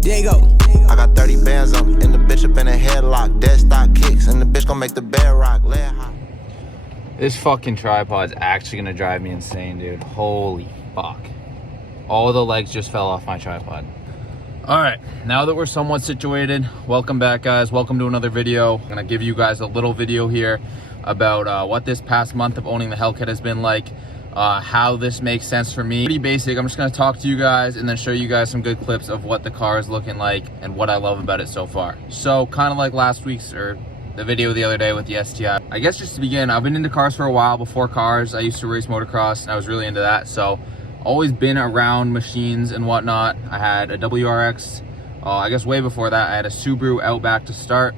Diego. I got 30 bands up, and the bitch up in a headlock. Dead stock kicks, and the bitch gon' make the bed rock. Lay it hot. This fucking tripod's actually gonna drive me insane, dude. Holy fuck. All the legs just fell off my tripod. All right, now that we're somewhat situated, welcome back, guys. Welcome to another video. I'm gonna give you guys a little video here about what this past month of owning the HELLCAT has been like, how this makes sense for me. Pretty basic. I'm just gonna talk to you guys and then show you guys some good clips of what the car is looking like and what I love about it so far. So kind of like last week's or the video the other day with the STI. I guess just to begin, I've been into cars for a while. Before cars, I used to race motocross and I was really into that. So always been around machines and whatnot. I had a WRX, I guess way before that I had a Subaru Outback to start,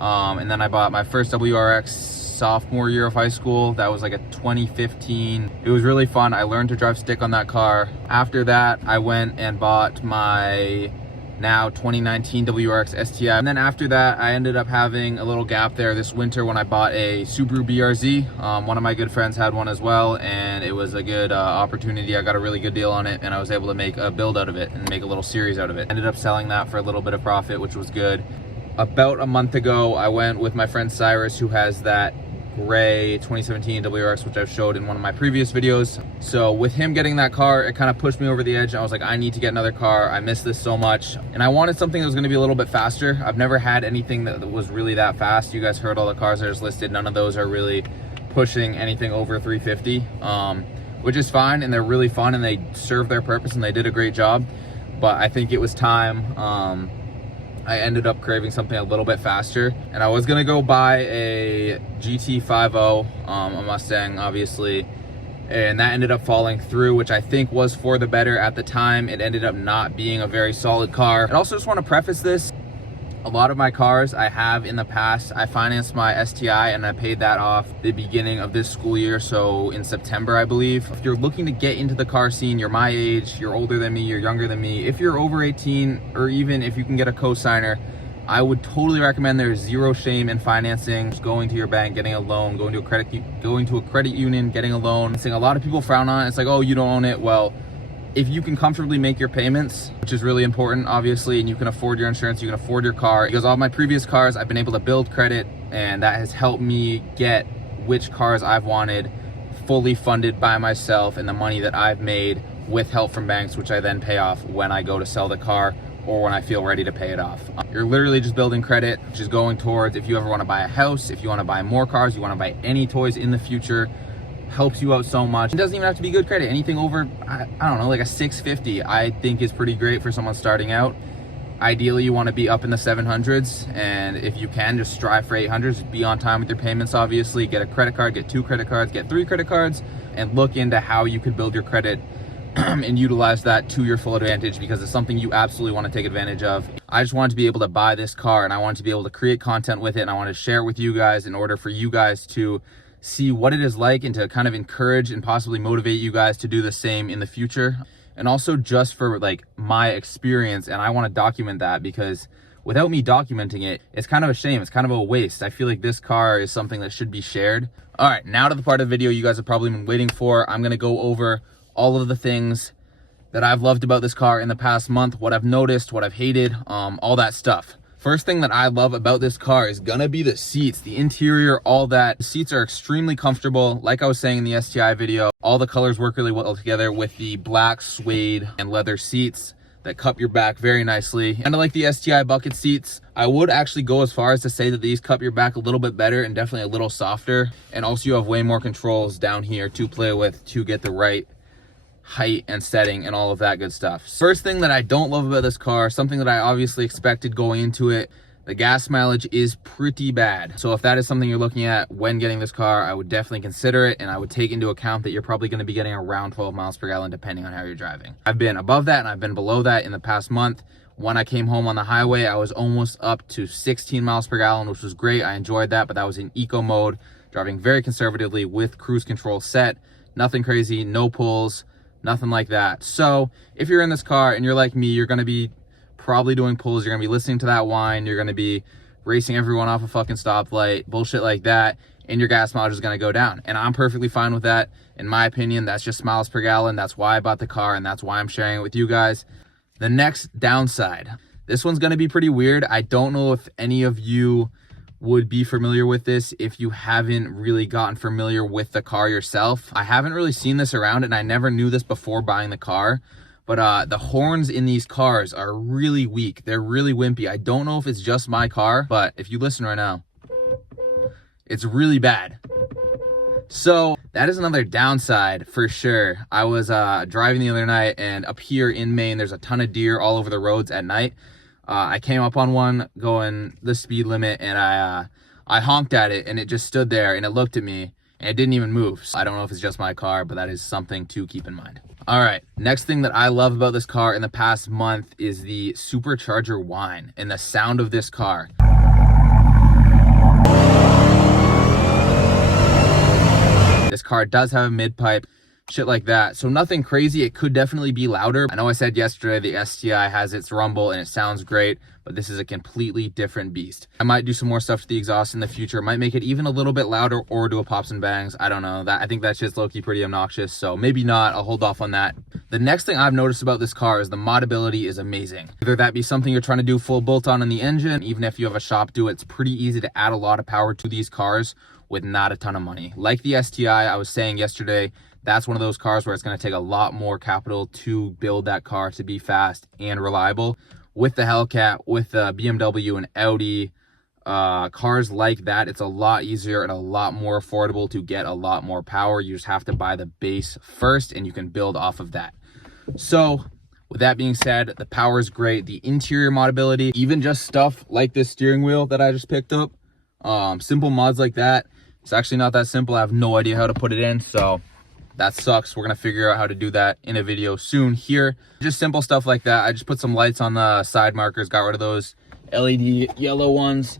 and then I bought my first WRX sophomore year of high school. That was like a 2015. It was really fun. I learned to drive stick on that car. After that, I went and bought my now 2019 WRX STI. And then after that, I ended up having a little gap there this winter when I bought a Subaru BRZ. One of my good friends had one as well, and it was a good opportunity. I got a really good deal on it, and I was able to make a build out of it and make a little series out of it. Ended up selling that for a little bit of profit, which was good. About a month ago, I went with my friend Cyrus, who has that gray 2017 WRX, which I've showed in one of my previous videos. So with him getting that car, it kind of pushed me over the edge. I was like, I need to get another car. I miss this so much. And I wanted something that was going to be a little bit faster. I've never had anything that was really that fast. You guys heard all the cars that are listed. None of those are really pushing anything over 350, which is fine. And they're really fun and they serve their purpose and they did a great job. But I think it was time. I ended up craving something a little bit faster, and I was gonna go buy a GT50, a Mustang obviously, and that ended up falling through, which I think was for the better at the time. It ended up not being a very solid car. I also just want to preface this. A lot of my cars I have in the past, I financed my STI and I paid that off the beginning of this school year, so in September, I believe. If you're looking to get into the car scene, you're my age, you're older than me, you're younger than me, if you're over 18, or even if you can get a co-signer, I would totally recommend. There's zero shame in financing. Just going to your bank, getting a loan, going to a credit union, getting a loan. A lot of people frown on it. It's like, oh, you don't own it. Well, if you can comfortably make your payments, which is really important, obviously, and you can afford your insurance, you can afford your car. Because all my previous cars, I've been able to build credit, and that has helped me get which cars I've wanted fully funded by myself, and the money that I've made with help from banks, which I then pay off when I go to sell the car or when I feel ready to pay it off. You're literally just building credit, which is going towards if you ever want to buy a house, if you want to buy more cars, you want to buy any toys in the future. Helps you out so much. It doesn't even have to be good credit. Anything over, I don't know, like a 650, I think is pretty great for someone starting out. Ideally, you want to be up in the 700s, and if you can, just strive for 800s. Be on time with your payments, obviously. Get a credit card, get 2 credit cards, get 3 credit cards, and look into how you could build your credit and utilize that to your full advantage, because it's something you absolutely want to take advantage of. I just wanted to be able to buy this car, and I wanted to be able to create content with it, and I wanted to share it with you guys in order for you guys to see what it is like and to kind of encourage and possibly motivate you guys to do the same in the future. And also just for like my experience, and I want to document that, because without me documenting it, it's kind of a shame. It's kind of a waste. I feel like this car is something that should be shared. All right, now to the part of the video you guys have probably been waiting for. I'm going to go over all of the things that I've loved about this car in the past month, what I've noticed, what I've hated, all that stuff. First thing that I love about this car is gonna be the seats, the interior, all that. The seats are extremely comfortable. Like I was saying in the STI video, all the colors work really well together with the black suede and leather seats that cup your back very nicely. Kind of like the STI bucket seats. I would actually go as far as to say that these cup your back a little bit better and definitely a little softer. And also you have way more controls down here to play with to get the right height and setting and all of that good stuff. First thing that I don't love about this car, something that I obviously expected going into it, the gas mileage is pretty bad. So if that is something you're looking at when getting this car, I would definitely consider it, and I would take into account that you're probably going to be getting around 12 miles per gallon depending on how you're driving. I've been above that and I've been below that in the past month. When I came home on the highway, I was almost up to 16 miles per gallon, which was great. I enjoyed that, but that was in eco mode, driving very conservatively with cruise control set. Nothing crazy, no pulls, nothing like that. So if you're in this car and you're like me, you're going to be probably doing pulls, you're going to be listening to that whine, you're going to be racing everyone off a fucking stoplight, bullshit like that, and your gas mileage is going to go down. And I'm perfectly fine with that. In my opinion, that's just miles per gallon. That's why I bought the car, and that's why I'm sharing it with you guys. The next downside. This one's gonna be pretty weird. I don't know if any of you would be familiar with this if you haven't really gotten familiar with the car yourself. I haven't really seen this around, and I never knew this before buying the car, but the horns in these cars are really weak. They're really wimpy. I don't know if it's just my car, but if you listen right now, it's really bad. So that is another downside for sure. I was driving the other night, and up here in Maine, there's a ton of deer all over the roads at night. I came up on one going the speed limit, and I honked at it, and it just stood there, and it looked at me, and it didn't even move. So I don't know if it's just my car, but that is something to keep in mind. All right, next thing that I love about this car in the past month is the supercharger whine and the sound of this car. This car does have a mid-pipe, shit like that. So nothing crazy. It could definitely be louder. I know I said yesterday the STI has its rumble and it sounds great, but this is a completely different beast. I might do some more stuff to the exhaust in the future. Might make it even a little bit louder or do a pops and bangs. I don't know. I think that shit's low-key pretty obnoxious, so maybe not. I'll hold off on that. The next thing I've noticed about this car is the modability is amazing. Whether that be something you're trying to do full bolt-on in the engine, even if you have a shop do it, it's pretty easy to add a lot of power to these cars with not a ton of money. Like the STI, I was saying yesterday, that's one of those cars where it's going to take a lot more capital to build that car to be fast and reliable. With the HELLCAT, with the BMW and Audi, cars like that, it's a lot easier and a lot more affordable to get a lot more power. You just have to buy the base first, and you can build off of that. So with that being said, the power is great. The interior modability, even just stuff like this steering wheel that I just picked up, simple mods like that, it's actually not that simple. I have no idea how to put it in, so that sucks. We're gonna figure out how to do that in a video soon here. Just simple stuff like that. I just put some lights on the side markers, got rid of those LED yellow ones,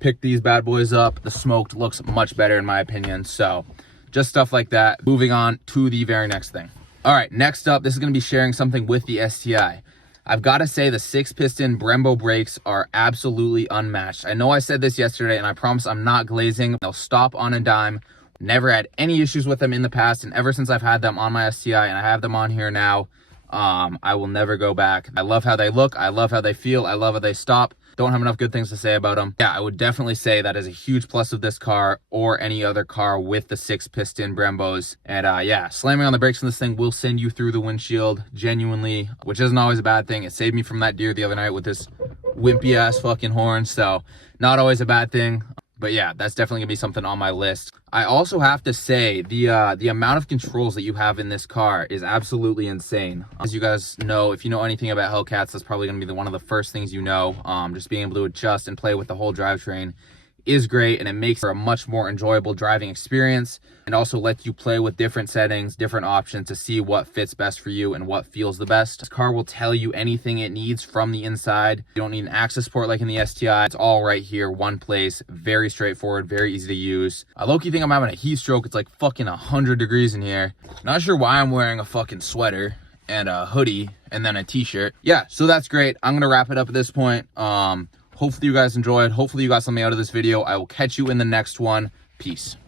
picked these bad boys up. The smoked looks much better in my opinion. So just stuff like that. Moving on to the very next thing. All right, next up, this is gonna be sharing something with the STI. I've got to say the 6-piston Brembo brakes are absolutely unmatched. I know I said this yesterday, and I promise I'm not glazing. They'll stop on a dime. Never had any issues with them in the past, and ever since I've had them on my STI, and I have them on here now, I will never go back. I love how they look. I love how they feel. I love how they stop. Don't have enough good things to say about them. Yeah, I would definitely say that is a huge plus of this car or any other car with the 6-piston Brembos. And yeah, slamming on the brakes on this thing will send you through the windshield, genuinely, which isn't always a bad thing. It saved me from that deer the other night with this wimpy ass fucking horn, so not always a bad thing. But yeah, that's definitely gonna be something on my list. I also have to say the amount of controls that you have in this car is absolutely insane. As you guys know, if you know anything about HELLCATs, that's probably gonna be one of the first things you know. Just being able to adjust and play with the whole drivetrain is great, and it makes for a much more enjoyable driving experience, and also lets you play with different settings, different options to see what fits best for you and what feels the best. This car will tell you anything it needs from the inside. You don't need an access port like in the STI. It's all right here, one place, very straightforward, very easy to use. I low-key think I'm having a heat stroke. It's like fucking 100 degrees in here. Not sure why I'm wearing a fucking sweater and a hoodie and then a t-shirt. Yeah, so that's great. I'm gonna wrap it up at this point. Hopefully you guys enjoyed. Hopefully you got something out of this video. I will catch you in the next one. Peace.